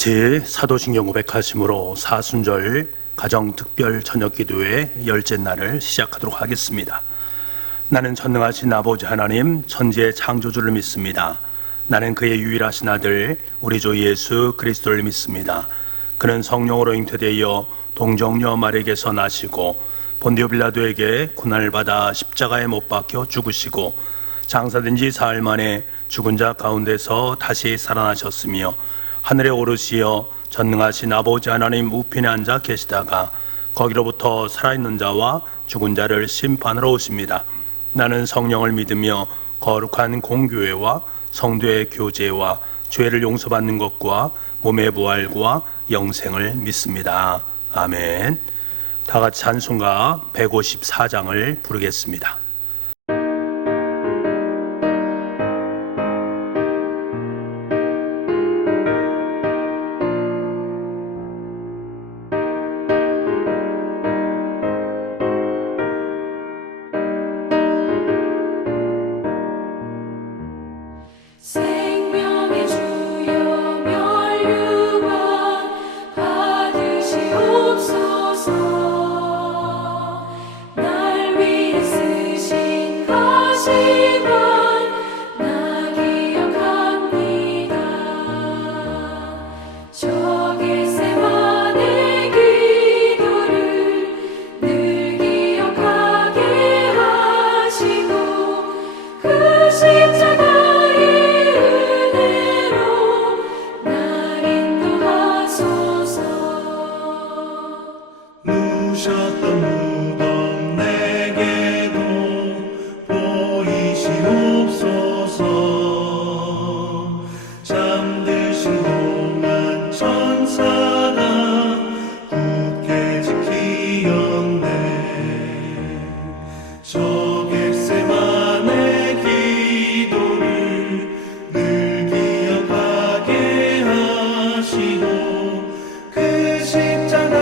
같이 사도신경 고백하심으로 사순절 가정특별 저녁기도회 열째 날을 시작하도록 하겠습니다. 나는 전능하신 아버지 하나님 천지의 창조주를 믿습니다. 나는 그의 유일하신 아들 우리 주 예수 그리스도를 믿습니다. 그는 성령으로 잉태되어 동정녀 마리에게서 나시고 본디오 빌라도에게 고난을 받아 십자가에 못 박혀 죽으시고 장사된 지 사흘 만에 죽은 자 가운데서 다시 살아나셨으며 하늘에 오르시어 전능하신 아버지 하나님 우편에 앉아 계시다가 거기로부터 살아있는 자와 죽은 자를 심판하러 오십니다. 나는 성령을 믿으며 거룩한 공교회와 성도의 교제와 죄를 용서받는 것과 몸의 부활과 영생을 믿습니다. 아멘. 다 같이 찬송가 154장을 부르겠습니다. 생명의 주여 멸류관 받으시옵소서. 날 위해 쓰신 가시관 나 기억합니다. 저 겟세마네 기도를 늘 기억하게 하시고 그 십자가 누셨던 무덤 내게도 보이시옵소서. 잠드신 동안 천사가 굳게 지키었네. 저 겟세마네 기도를 늘 기억하게 하시고 그 십자가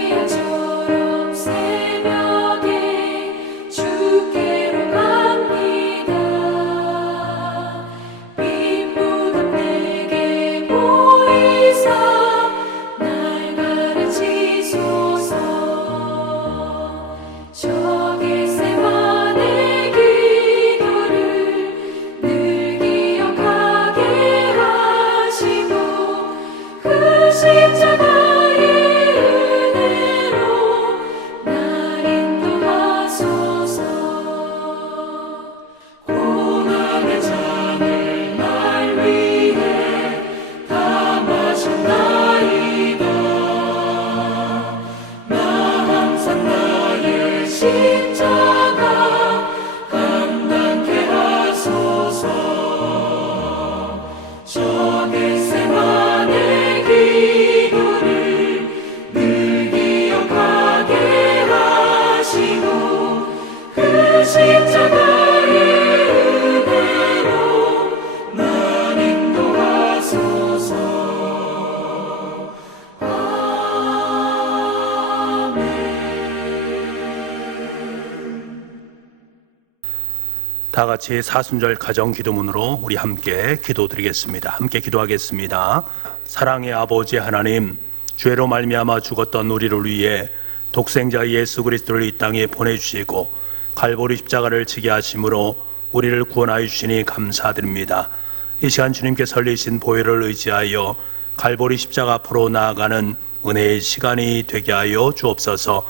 마리아처럼 새벽에 주께로 갑니다. 빈 무덤 내게 보이사 날 가르치소서. 저 겟세마네 기도를 늘 기억하게 하시고 그 십자가 고난의 잔을 날 위해 다 마셨나이다. 나 항상 나의 십자가 감당케 하소서. 저 겟세마네 기도를 늘 기억하게 하시고 그 십자가의 은혜로 날 인도하소서. 아멘. 다 같이 사순절 가정 기도문으로 우리 함께 기도드리겠습니다. 함께 기도하겠습니다. 사랑의 아버지 하나님, 죄로 말미암아 죽었던 우리를 위해 독생자 예수 그리스도를 이 땅에 보내주시고 갈보리 십자가를 지게 하심으로 우리를 구원하여 주시니 감사드립니다. 이 시간 주님께 설리신 보혈을 의지하여 갈보리 십자가 앞으로 나아가는 은혜의 시간이 되게 하여 주옵소서.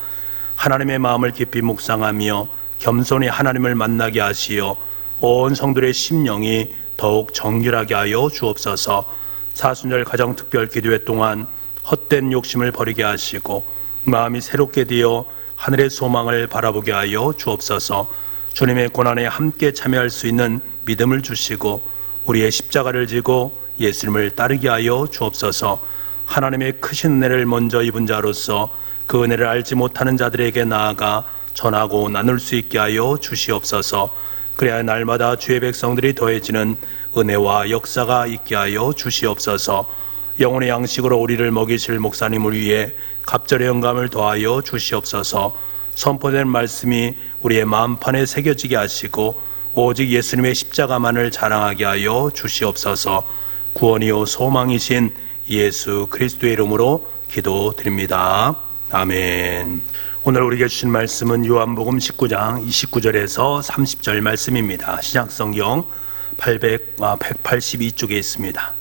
하나님의 마음을 깊이 묵상하며 겸손히 하나님을 만나게 하시어 온 성도의 심령이 더욱 정결하게 하여 주옵소서. 사순절 가정특별 기도회 동안 헛된 욕심을 버리게 하시고 마음이 새롭게 되어 하늘의 소망을 바라보게 하여 주옵소서. 주님의 고난에 함께 참여할 수 있는 믿음을 주시고 우리의 십자가를 지고 예수님을 따르게 하여 주옵소서. 하나님의 크신 은혜를 먼저 입은 자로서 그 은혜를 알지 못하는 자들에게 나아가 전하고 나눌 수 있게 하여 주시옵소서. 그래야 날마다 주의 백성들이 더해지는 은혜와 역사가 있게 하여 주시옵소서. 영혼의 양식으로 우리를 먹이실 목사님을 위해 갑절의 영감을 더하여 주시옵소서. 선포된 말씀이 우리의 마음판에 새겨지게 하시고 오직 예수님의 십자가만을 자랑하게 하여 주시옵소서. 구원이요 소망이신 예수 그리스도의 이름으로 기도드립니다. 아멘. 오늘 우리에게 주신 말씀은 요한복음 19장 29절에서 30절 말씀입니다. 신약성경 182쪽에 있습니다.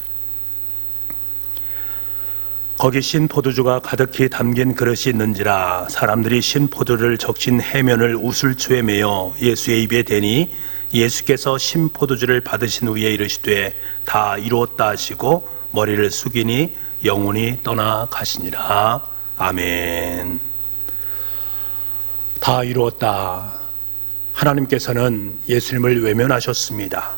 거기 신포도주가 가득히 담긴 그릇이 있는지라 사람들이 신포도를 적신 해면을 우슬초에 매어 예수의 입에 대니 예수께서 신포도주를 받으신 후에 이르시되 다 이루었다 하시고 머리를 숙이니 영혼이 떠나 가시니라. 아멘. 다 이루었다. 하나님께서는 예수님을 외면하셨습니다.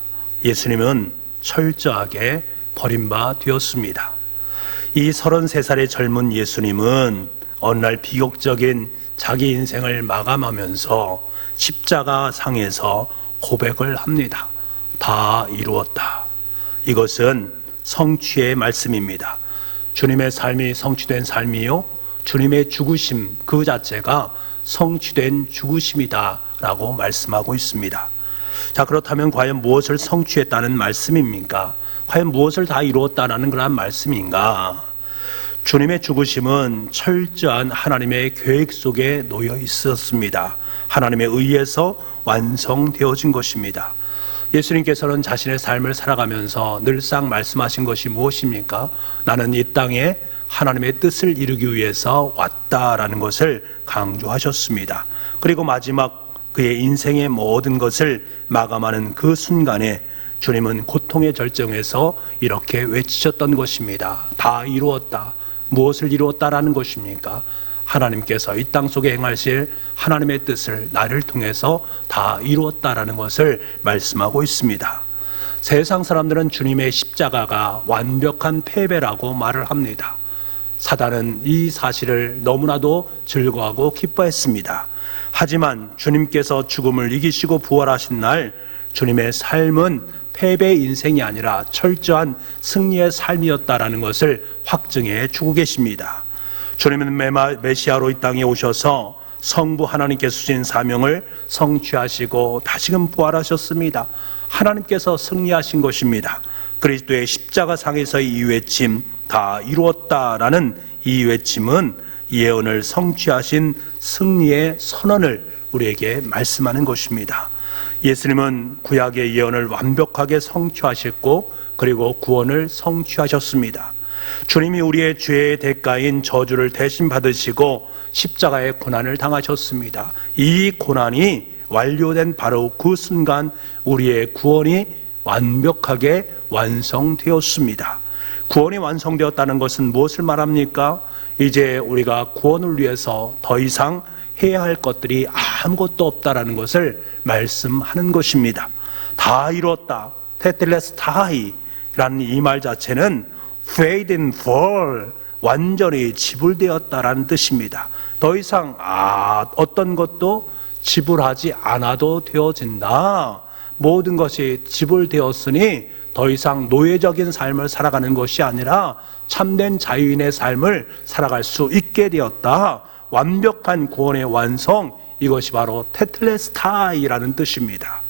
예수님은 철저하게 버림바 되었습니다. 이 33살의 젊은 예수님은 어느 날 비극적인 자기 인생을 마감하면서 십자가 상에서 고백을 합니다. 다 이루었다. 이것은 성취의 말씀입니다. 주님의 삶이 성취된 삶이요, 주님의 죽으심 그 자체가 성취된 죽으심이다 라고 말씀하고 있습니다. 자, 그렇다면 과연 무엇을 성취했다는 말씀입니까? 과연 무엇을 다 이루었다는 그런 말씀인가? 주님의 죽으심은 철저한 하나님의 계획 속에 놓여 있었습니다. 하나님에 의해서 완성되어진 것입니다. 예수님께서는 자신의 삶을 살아가면서 늘상 말씀하신 것이 무엇입니까? 나는 이 땅에 하나님의 뜻을 이루기 위해서 왔다라는 것을 강조하셨습니다. 그리고 마지막 그의 인생의 모든 것을 마감하는 그 순간에 주님은 고통의 절정에서 이렇게 외치셨던 것입니다. 다 이루었다. 무엇을 이루었다라는 것입니까? 하나님께서 이 땅 속에 행하실 하나님의 뜻을 나를 통해서 다 이루었다라는 것을 말씀하고 있습니다. 세상 사람들은 주님의 십자가가 완벽한 패배라고 말을 합니다. 사단은 이 사실을 너무나도 즐거워하고 기뻐했습니다. 하지만 주님께서 죽음을 이기시고 부활하신 날 주님의 삶은 패배 인생이 아니라 철저한 승리의 삶이었다라는 것을 확증해 주고 계십니다. 주님은 메시아로 이 땅에 오셔서 성부 하나님께서 주신 사명을 성취하시고 다시금 부활하셨습니다. 하나님께서 승리하신 것입니다. 그리스도의 십자가상에서의 이 외침, 다 이루었다라는 이 외침은 예언을 성취하신 승리의 선언을 우리에게 말씀하는 것입니다. 예수님은 구약의 예언을 완벽하게 성취하셨고 그리고 구원을 성취하셨습니다. 주님이 우리의 죄의 대가인 저주를 대신 받으시고 십자가의 고난을 당하셨습니다. 이 고난이 완료된 바로 그 순간 우리의 구원이 완벽하게 완성되었습니다. 구원이 완성되었다는 것은 무엇을 말합니까? 이제 우리가 구원을 위해서 더 이상 해야 할 것들이 아무것도 없다라는 것을 말씀하는 것입니다. 다 이뤘다. 테텔레스타이라는 이 말 자체는 paid in full, 완전히 지불되었다라는 뜻입니다. 더 이상 어떤 것도 지불하지 않아도 되어진다. 모든 것이 지불되었으니 더 이상 노예적인 삶을 살아가는 것이 아니라 참된 자유인의 삶을 살아갈 수 있게 되었다. 완벽한 구원의 완성, 이것이 바로 테텔레스타이라는 뜻입니다.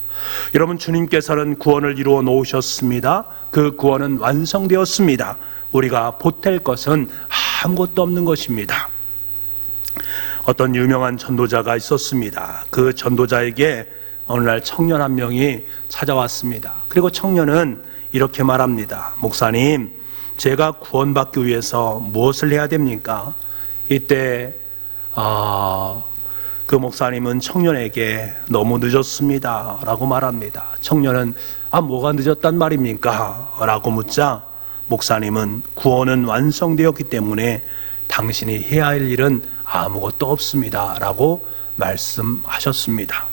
여러분, 주님께서는 구원을 이루어 놓으셨습니다. 그 구원은 완성되었습니다. 우리가 보탤 것은 아무것도 없는 것입니다. 어떤 유명한 전도자가 있었습니다. 그 전도자에게 어느 날 청년 한 명이 찾아왔습니다. 그리고 청년은 이렇게 말합니다. 목사님, 제가 구원받기 위해서 무엇을 해야 됩니까? 이때 그 목사님은 청년에게 너무 늦었습니다 라고 말합니다. 청년은 뭐가 늦었단 말입니까? 라고 묻자 목사님은 구원은 완성되었기 때문에 당신이 해야 할 일은 아무것도 없습니다 라고 말씀하셨습니다.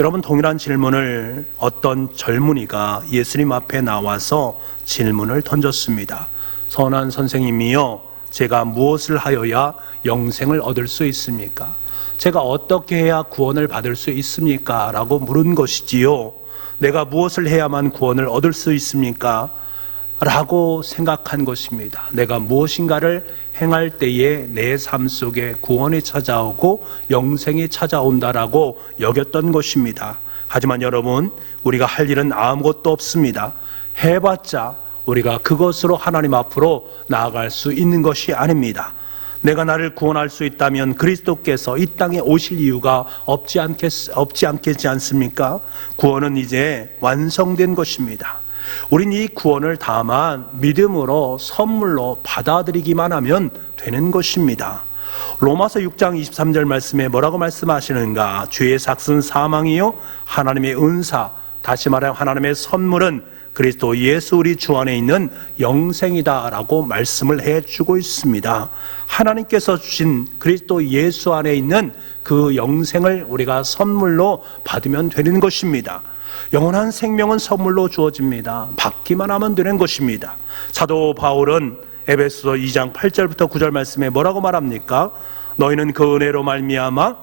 여러분, 동일한 질문을 어떤 젊은이가 예수님 앞에 나와서 질문을 던졌습니다. 선한 선생님이요, 제가 무엇을 하여야 영생을 얻을 수 있습니까? 제가 어떻게 해야 구원을 받을 수 있습니까? 라고 물은 것이지요. 내가 무엇을 해야만 구원을 얻을 수 있습니까? 라고 생각한 것입니다. 내가 무엇인가를 행할 때에 내 삶 속에 구원이 찾아오고 영생이 찾아온다라고 여겼던 것입니다. 하지만 여러분, 우리가 할 일은 아무것도 없습니다. 해봤자 우리가 그것으로 하나님 앞으로 나아갈 수 있는 것이 아닙니다. 내가 나를 구원할 수 있다면 그리스도께서 이 땅에 오실 이유가 없지 않겠지 않습니까? 구원은 이제 완성된 것입니다. 우린 이 구원을 다만 믿음으로 선물로 받아들이기만 하면 되는 것입니다. 로마서 6장 23절 말씀에 뭐라고 말씀하시는가? 죄의 삭은 사망이요 하나님의 은사, 다시 말하여 하나님의 선물은 그리스도 예수 우리 주 안에 있는 영생이다 라고 말씀을 해주고 있습니다. 하나님께서 주신 그리스도 예수 안에 있는 그 영생을 우리가 선물로 받으면 되는 것입니다. 영원한 생명은 선물로 주어집니다. 받기만 하면 되는 것입니다. 사도 바울은 에베소서 2장 8절부터 9절 말씀에 뭐라고 말합니까? 너희는 그 은혜로 말미암아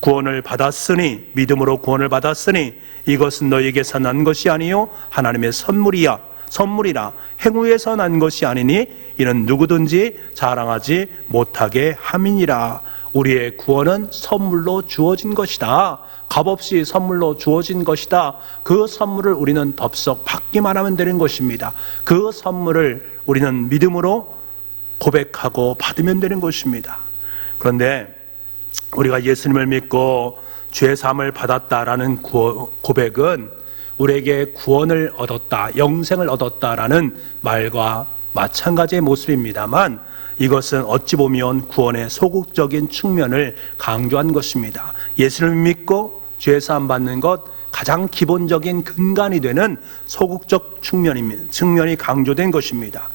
구원을 받았으니, 믿음으로 구원을 받았으니 이것은 너희에게서 난 것이 아니요 하나님의 선물이라 행위에서 난 것이 아니니 이는 누구든지 자랑하지 못하게 함이니라. 우리의 구원은 선물로 주어진 것이다. 값없이 선물로 주어진 것이다. 그 선물을 우리는 덥석 받기만 하면 되는 것입니다. 그 선물을 우리는 믿음으로 고백하고 받으면 되는 것입니다. 그런데 우리가 예수님을 믿고 죄사함을 받았다라는 고백은 우리에게 구원을 얻었다, 영생을 얻었다라는 말과 마찬가지의 모습입니다만, 이것은 어찌 보면 구원의 소극적인 측면을 강조한 것입니다. 예수를 믿고 죄사함 받는 것, 가장 기본적인 근간이 되는 소극적 측면이 강조된 것입니다.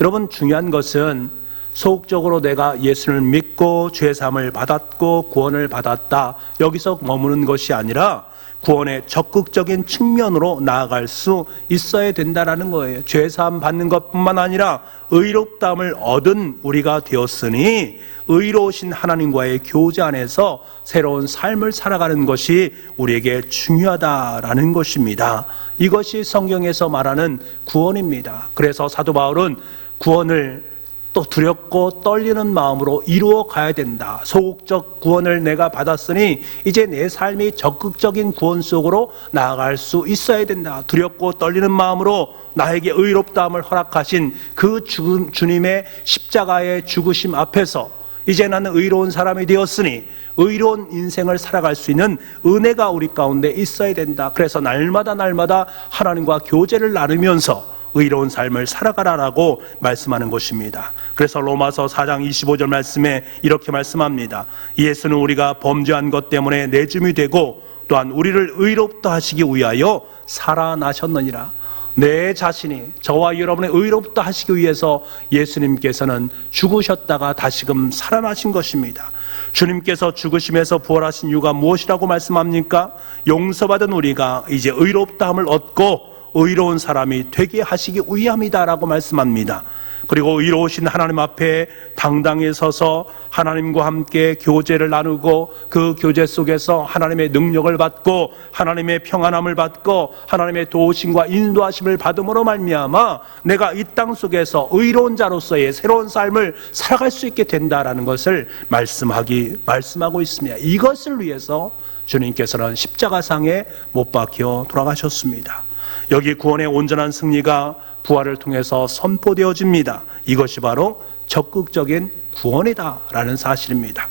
여러분, 중요한 것은 소극적으로 내가 예수를 믿고 죄사함을 받았고 구원을 받았다, 여기서 머무는 것이 아니라 구원의 적극적인 측면으로 나아갈 수 있어야 된다는 거예요. 죄사함 받는 것뿐만 아니라 의롭다함을 얻은 우리가 되었으니 의로우신 하나님과의 교제 안에서 새로운 삶을 살아가는 것이 우리에게 중요하다라는 것입니다. 이것이 성경에서 말하는 구원입니다. 그래서 사도 바울은 구원을 또 두렵고 떨리는 마음으로 이루어 가야 된다. 소극적 구원을 내가 받았으니 이제 내 삶이 적극적인 구원 속으로 나아갈 수 있어야 된다. 두렵고 떨리는 마음으로 나에게 의롭다함을 허락하신 그 주님의 십자가의 죽으심 앞에서 이제 나는 의로운 사람이 되었으니 의로운 인생을 살아갈 수 있는 은혜가 우리 가운데 있어야 된다. 그래서 날마다 하나님과 교제를 나누면서 의로운 삶을 살아가라라고 말씀하는 것입니다. 그래서 로마서 4장 25절 말씀에 이렇게 말씀합니다. 예수는 우리가 범죄한 것 때문에 내줌이 되고 또한 우리를 의롭다 하시기 위하여 살아나셨느니라. 내 자신이 저와 여러분의 의롭다 하시기 위해서 예수님께서는 죽으셨다가 다시금 살아나신 것입니다. 주님께서 죽으심에서 부활하신 이유가 무엇이라고 말씀합니까? 용서받은 우리가 이제 의롭다함을 얻고 의로운 사람이 되게 하시기 위함이다라고 말씀합니다. 그리고 의로우신 하나님 앞에 당당히 서서 하나님과 함께 교제를 나누고 그 교제 속에서 하나님의 능력을 받고 하나님의 평안함을 받고 하나님의 도우심과 인도하심을 받음으로 말미암아 내가 이 땅 속에서 의로운 자로서의 새로운 삶을 살아갈 수 있게 된다라는 것을 말씀하고 있습니다. 이것을 위해서 주님께서는 십자가상에 못 박혀 돌아가셨습니다. 여기 구원의 온전한 승리가 부활을 통해서 선포되어집니다. 이것이 바로 적극적인 구원이다라는 사실입니다.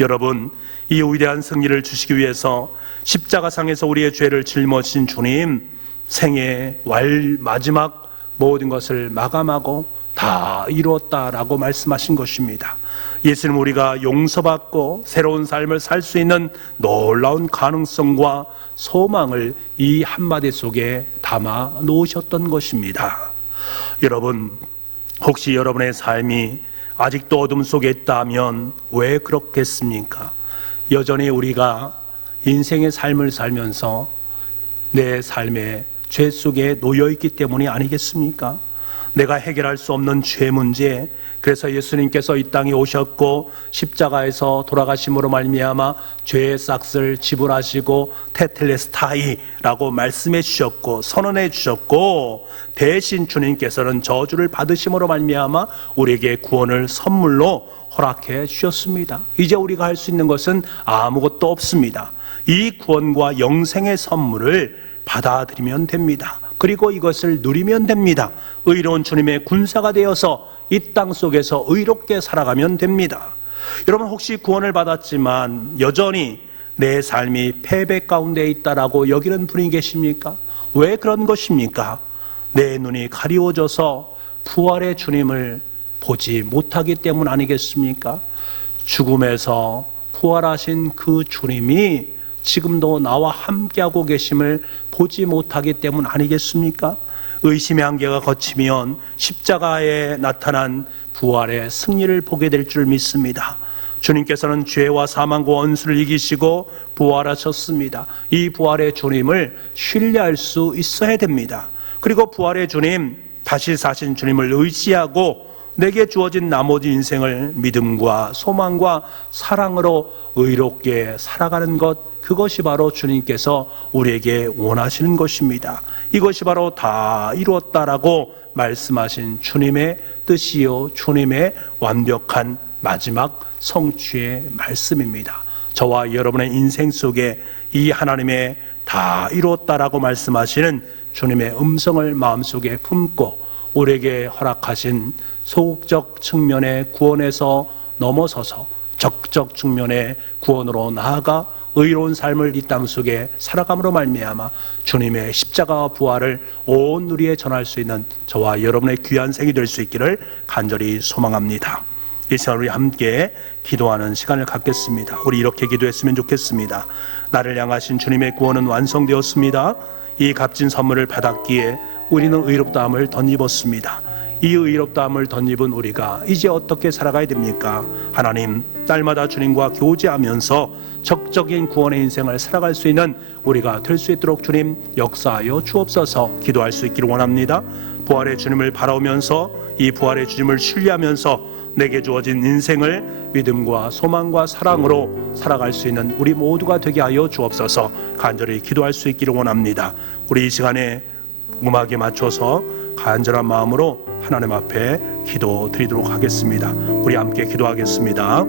여러분, 이 위대한 승리를 주시기 위해서 십자가상에서 우리의 죄를 짊어진 주님, 생애 마지막 모든 것을 마감하고 다 이루었다라고 말씀하신 것입니다. 예수님, 우리가 용서받고 새로운 삶을 살 수 있는 놀라운 가능성과 소망을 이 한마디 속에 담아 놓으셨던 것입니다. 여러분, 혹시 여러분의 삶이 아직도 어둠 속에 있다면 왜 그렇겠습니까? 여전히 우리가 인생의 삶을 살면서 내 삶에 죄 속에 놓여있기 때문이 아니겠습니까? 내가 해결할 수 없는 죄 문제, 그래서 예수님께서 이 땅에 오셨고 십자가에서 돌아가심으로 말미암아 죄의 싹을 지불하시고 테텔레스타이라고 말씀해 주셨고 선언해 주셨고, 대신 주님께서는 저주를 받으심으로 말미암아 우리에게 구원을 선물로 허락해 주셨습니다. 이제 우리가 할 수 있는 것은 아무것도 없습니다. 이 구원과 영생의 선물을 받아들이면 됩니다. 그리고 이것을 누리면 됩니다. 의로운 주님의 군사가 되어서 이 땅 속에서 의롭게 살아가면 됩니다. 여러분, 혹시 구원을 받았지만 여전히 내 삶이 패배 가운데 있다라고 여기는 분이 계십니까? 왜 그런 것입니까? 내 눈이 가리워져서 부활의 주님을 보지 못하기 때문 아니겠습니까? 죽음에서 부활하신 그 주님이 지금도 나와 함께하고 계심을 보지 못하기 때문 아니겠습니까? 의심의 한계가 거치면 십자가에 나타난 부활의 승리를 보게 될 줄 믿습니다. 주님께서는 죄와 사망과 원수를 이기시고 부활하셨습니다. 이 부활의 주님을 신뢰할 수 있어야 됩니다. 그리고 부활의 주님, 다시 사신 주님을 의지하고 내게 주어진 나머지 인생을 믿음과 소망과 사랑으로 의롭게 살아가는 것, 그것이 바로 주님께서 우리에게 원하시는 것입니다. 이것이 바로 다 이루었다라고 말씀하신 주님의 뜻이요, 주님의 완벽한 마지막 성취의 말씀입니다. 저와 여러분의 인생 속에 이 하나님의 다 이루었다라고 말씀하시는 주님의 음성을 마음속에 품고 우리에게 허락하신 소극적 측면의 구원에서 넘어서서 적적 측면의 구원으로 나아가 의로운 삶을 이 땅 속에 살아감으로 말미암아 주님의 십자가와 부활을 온 누리에 전할 수 있는 저와 여러분의 귀한 생이 될 수 있기를 간절히 소망합니다. 이 시간 우리 함께 기도하는 시간을 갖겠습니다. 우리 이렇게 기도했으면 좋겠습니다. 나를 향하신 주님의 구원은 완성되었습니다. 이 값진 선물을 받았기에 우리는 의롭다함을 덧입었습니다. 이 의롭다함을 덧입은 우리가 이제 어떻게 살아가야 됩니까? 하나님, 날마다 주님과 교제하면서 적적인 구원의 인생을 살아갈 수 있는 우리가 될 수 있도록 주님 역사하여 주옵소서. 기도할 수 있기를 원합니다. 부활의 주님을 바라오면서 이 부활의 주님을 신뢰하면서 내게 주어진 인생을 믿음과 소망과 사랑으로 살아갈 수 있는 우리 모두가 되게 하여 주옵소서. 간절히 기도할 수 있기를 원합니다. 우리 이 시간에 음악에 맞춰서 간절한 마음으로 하나님 앞에 기도 드리도록 하겠습니다. 우리 함께 기도하겠습니다.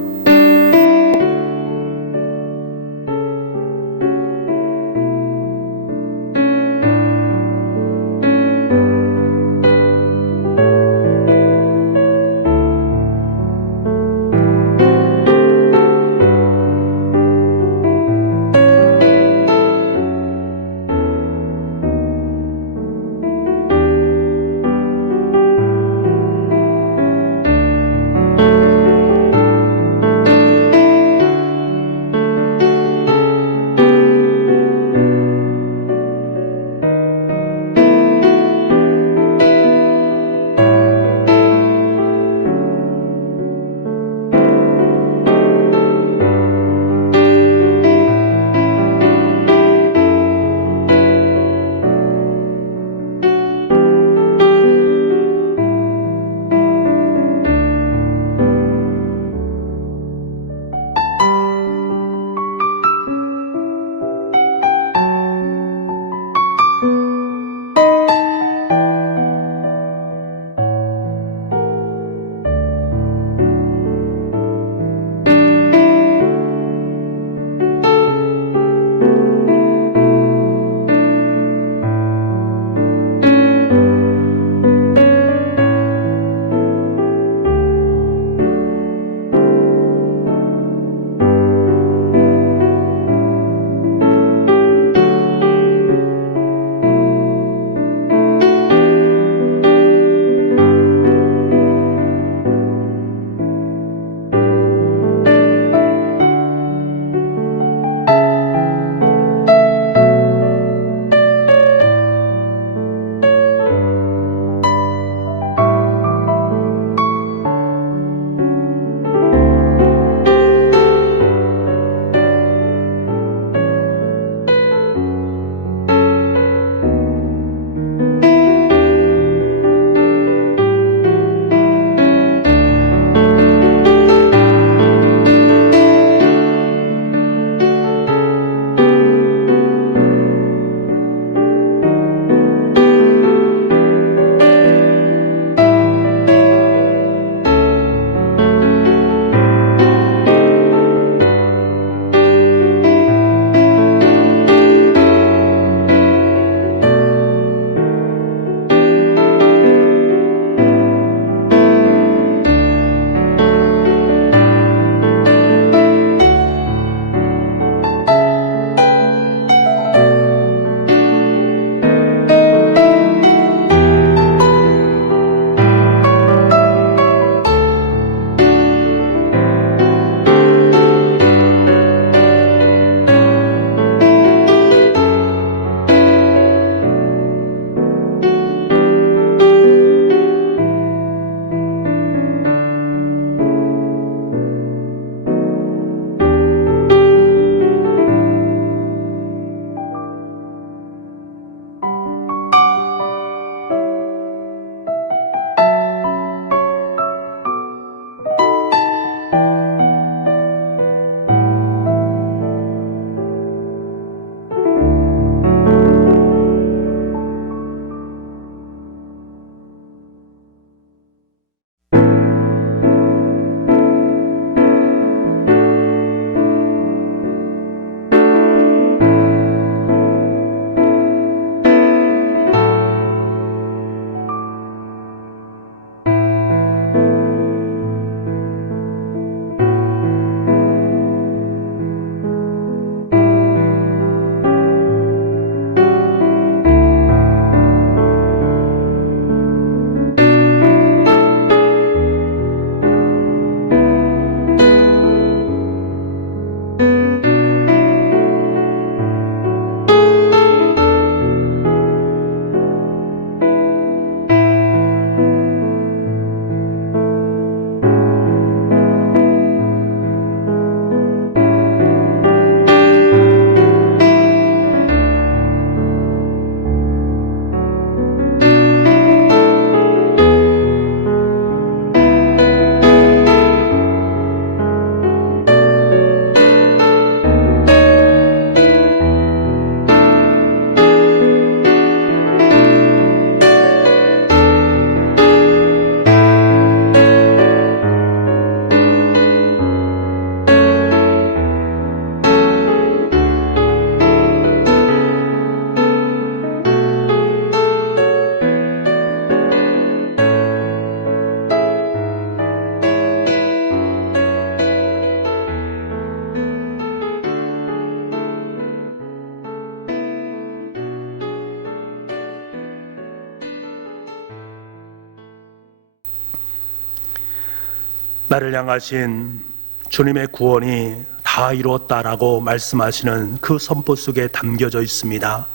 나를 향하신 주님의 구원이 다 이루었다라고 말씀하시는 그 선포 속에 담겨져 있습니다.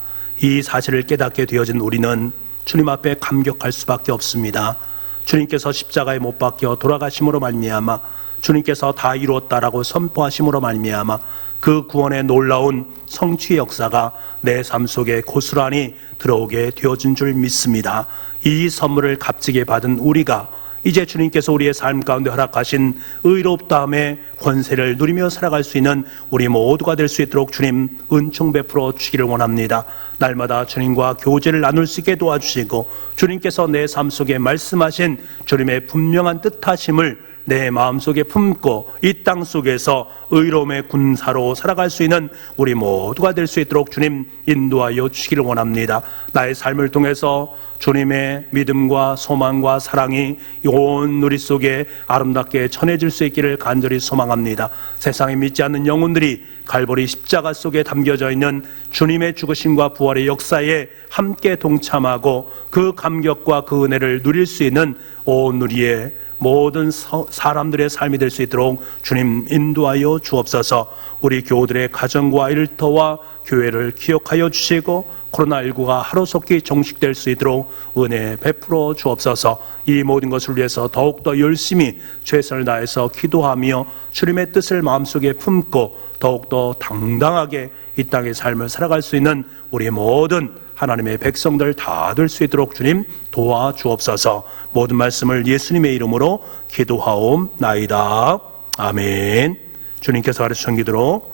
이 사실을 깨닫게 되어진 우리는 주님 앞에 감격할 수밖에 없습니다. 주님께서 십자가에 못 박혀 돌아가심으로 말미암아 주님께서 다 이루었다라고 선포하심으로 말미암아 그 구원의 놀라운 성취의 역사가 내 삶 속에 고스란히 들어오게 되어진 줄 믿습니다. 이 선물을 값지게 받은 우리가 이제 주님께서 우리의 삶 가운데 허락하신 의롭다함의 권세를 누리며 살아갈 수 있는 우리 모두가 될 수 있도록 주님 은총 베풀어 주시기를 원합니다. 날마다 주님과 교제를 나눌 수 있게 도와주시고 주님께서 내 삶 속에 말씀하신 주님의 분명한 뜻하심을 내 마음속에 품고 이 땅 속에서 의로움의 군사로 살아갈 수 있는 우리 모두가 될 수 있도록 주님 인도하여 주시기를 원합니다. 나의 삶을 통해서 주님의 믿음과 소망과 사랑이 온 우리 속에 아름답게 전해질 수 있기를 간절히 소망합니다. 세상에 믿지 않는 영혼들이 갈보리 십자가 속에 담겨져 있는 주님의 죽으심과 부활의 역사에 함께 동참하고 그 감격과 그 은혜를 누릴 수 있는 온 우리의 모든 사람들의 삶이 될 수 있도록 주님 인도하여 주옵소서. 우리 교우들의 가정과 일터와 교회를 기억하여 주시고 코로나19가 하루속히 종식될 수 있도록 은혜 베풀어 주옵소서. 이 모든 것을 위해서 더욱더 열심히 최선을 다해서 기도하며 주님의 뜻을 마음속에 품고 더욱더 당당하게 이 땅의 삶을 살아갈 수 있는 우리 모든 하나님의 백성들 다 될 수 있도록 주님 도와주옵소서. 모든 말씀을 예수님의 이름으로 기도하옵나이다. 아멘. 주님께서 가르치신 기도로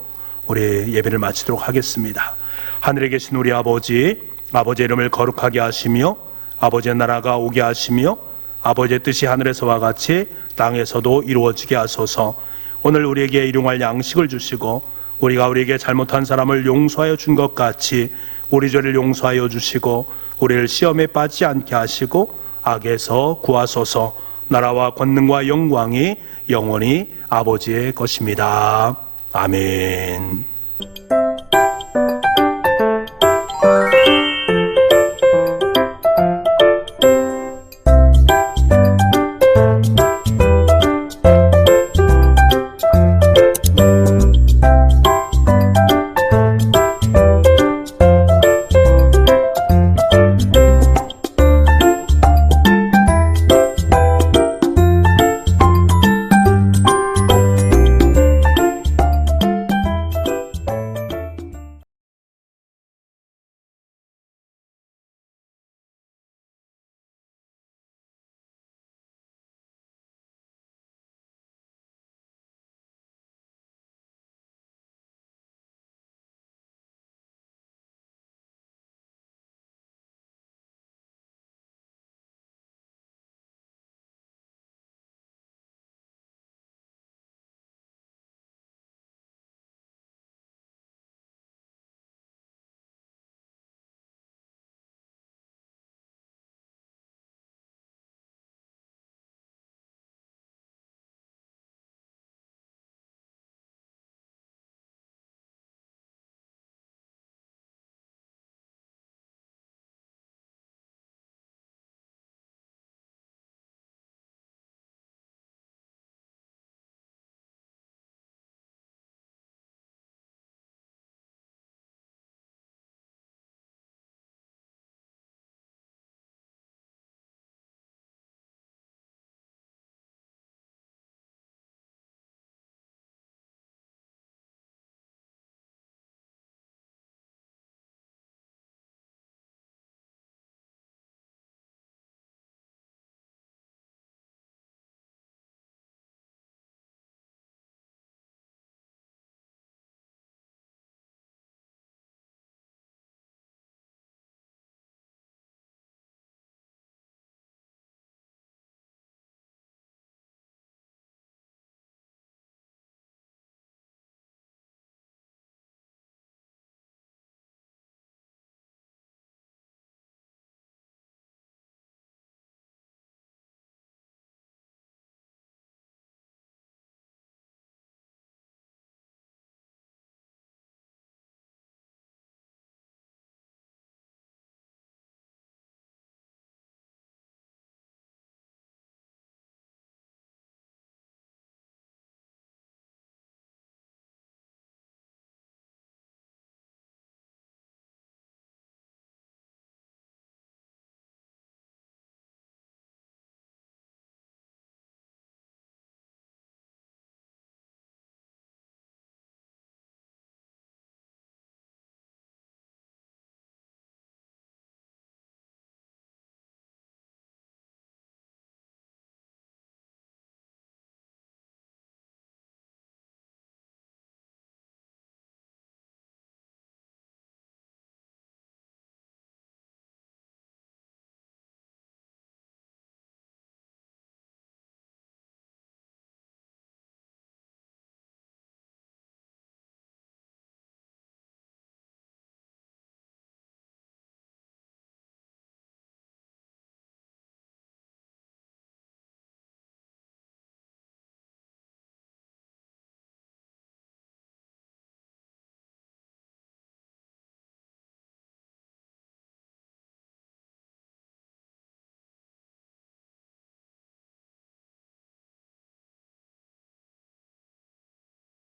우리 예배를 마치도록 하겠습니다. 하늘에 계신 우리 아버지의 이름을 거룩하게 하시며 아버지의 나라가 오게 하시며 아버지의 뜻이 하늘에서와 같이 땅에서도 이루어지게 하소서. 오늘 우리에게 일용할 양식을 주시고 우리가 우리에게 잘못한 사람을 용서하여 준 것 같이 우리 죄를 용서하여 주시고 우리를 시험에 빠지지 않게 하시고 악에서 구하소서. 나라와 권능과 영광이 영원히 아버지의 것입니다. 아멘.